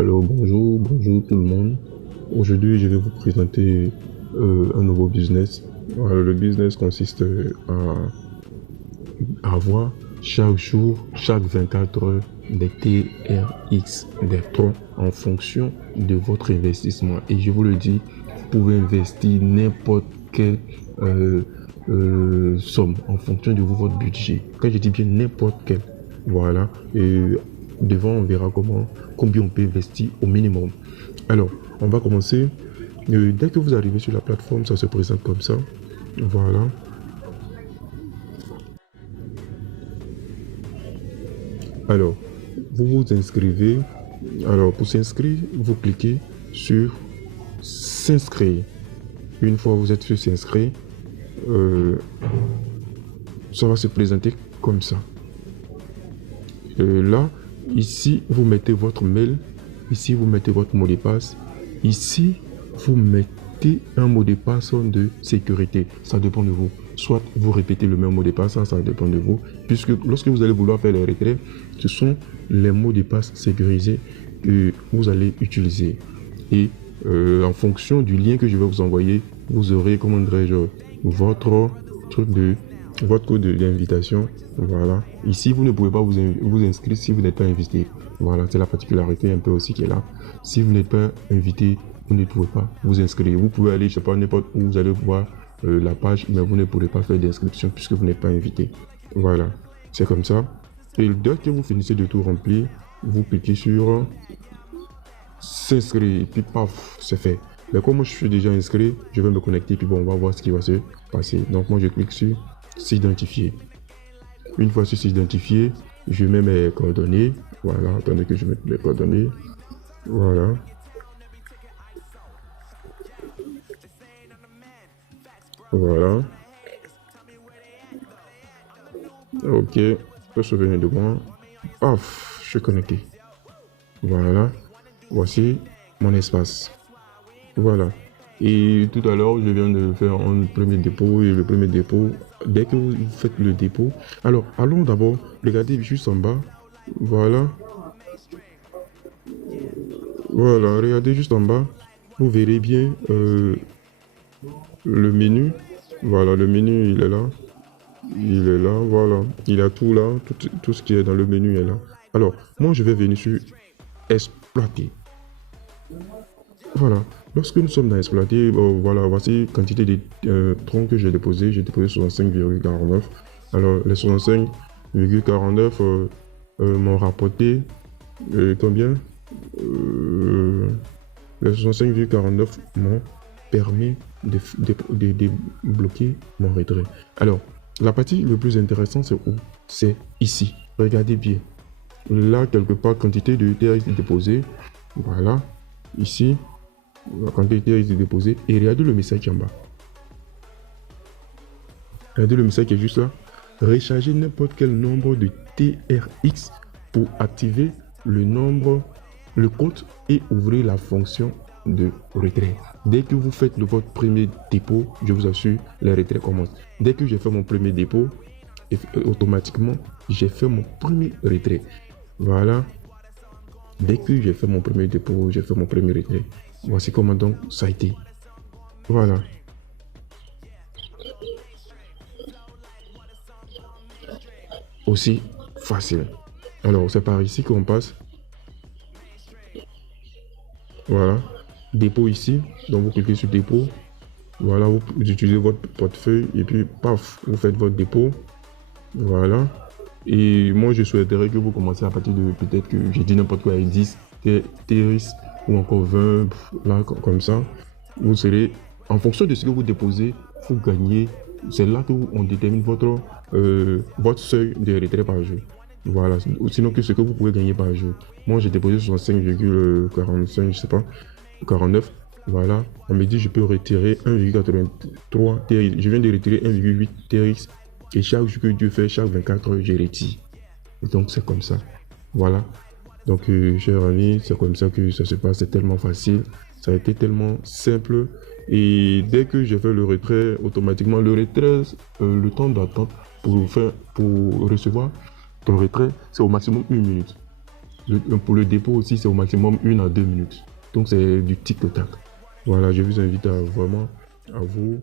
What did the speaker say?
Alors bonjour tout le monde. Aujourd'hui, je vais vous présenter un nouveau business. Alors, le business consiste à avoir chaque jour, chaque 24 heures, des TRX, des troncs en fonction de votre investissement. Et je vous le dis, vous pouvez investir n'importe quelle somme en fonction de votre budget. Quand je dis bien n'importe quelle, voilà. Et devant, on verra combien on peut investir au minimum. Alors, on va commencer. Dès que vous arrivez sur la plateforme, ça se présente comme ça. Voilà. Alors, vous vous inscrivez. Alors, pour s'inscrire, vous cliquez sur s'inscrire. Une fois vous êtes sur s'inscrire, ça va se présenter comme ça. Là, ici, vous mettez votre mail. Ici, vous mettez votre mot de passe. Ici, vous mettez un mot de passe de sécurité. Ça dépend de vous. Soit vous répétez le même mot de passe, ça dépend de vous. Puisque lorsque vous allez vouloir faire les retraits, ce sont les mots de passe sécurisés que vous allez utiliser. Et en fonction du lien que je vais vous envoyer, vous aurez, comment dirais-je, votre code d'invitation. Voilà. Ici, vous ne pouvez pas vous inscrire si vous n'êtes pas invité. Voilà, c'est la particularité un peu aussi qui est là. Si vous n'êtes pas invité, vous ne pouvez pas vous inscrire. Vous pouvez aller, je sais pas, n'importe où, vous allez voir la page, mais vous ne pourrez pas faire d'inscription puisque vous n'êtes pas invité. Voilà, c'est comme ça. Et dès que vous finissez de tout remplir, vous cliquez sur s'inscrire et puis paf, c'est fait. Mais comme moi je suis déjà inscrit, je vais me connecter puis bon, on va voir ce qui va se passer. Donc moi je clique sur s'identifier. Une fois sur s'identifier, je mets mes coordonnées. Voilà, attendez que je mette les coordonnées. Voilà. Voilà. Ok, je peux souvenir de moi. Paf, je suis connecté. Voilà. Voici mon espace. Voilà. Et tout à l'heure, je viens de faire un premier dépôt. Et le premier dépôt, dès que vous faites le dépôt, alors allons d'abord regarder juste en bas. Voilà. Voilà, regardez juste en bas. Vous verrez bien le menu. Voilà, le menu, il est là. Il est là, voilà. Il a tout là. Tout ce qui est dans le menu est là. Alors, moi, je vais venir sur exploiter. Voilà. Lorsque nous sommes dans exploiter, voilà, voici quantité de troncs que j'ai déposé. J'ai déposé 65,49. Alors, les 65,49 m'ont rapporté combien Les 65,49 m'ont permis de débloquer mon retrait. Alors, la partie le plus intéressante, c'est où? C'est ici. Regardez bien. Là, quelque part, quantité de TRX déposée. Voilà. Ici, la quantité de déposée. Et regardez le message en bas. Regardez le message qui est juste là. Rechargez n'importe quel nombre de TRX pour activer le compte et ouvrir la fonction de retrait. Dès que vous faites votre premier dépôt, je vous assure, les retraits commencent. Dès que j'ai fait mon premier dépôt, automatiquement, j'ai fait mon premier retrait. Voilà. Dès que j'ai fait mon premier dépôt, j'ai fait mon premier retrait. Voici comment donc ça a été. Voilà. Aussi facile. Alors, c'est par ici qu'on passe. Voilà. Dépôt ici. Donc, vous cliquez sur dépôt. Voilà, vous utilisez votre portefeuille et puis, paf, vous faites votre dépôt. Voilà. Et moi, je souhaiterais que vous commenciez à partir de peut-être que j'ai dit n'importe quoi, 10 TRX ou encore 20, là, comme ça. Vous serez, en fonction de ce que vous déposez, vous gagnez. C'est là que on détermine votre seuil de retrait par jour. Voilà. Sinon que ce que vous pouvez gagner par jour. Moi, j'ai déposé 65,45, je sais pas, 49. Voilà. On me dit je peux retirer 1,83 TRX. Je viens de retirer 1,8 TRX. Et chaque jour que Dieu fait, chaque 24 heures, je retire. Et donc, c'est comme ça. Voilà. Donc, chers amis, c'est comme ça que ça se passe. C'est tellement facile. Ça a été tellement simple. Et dès que j'ai fait le retrait, automatiquement, le retrait, le temps d'attente pour recevoir ton retrait, c'est au maximum 1 minute. Pour le dépôt aussi, c'est au maximum 1 à 2 minutes. Donc c'est du tic-tac. Voilà, je vous invite à vraiment à vous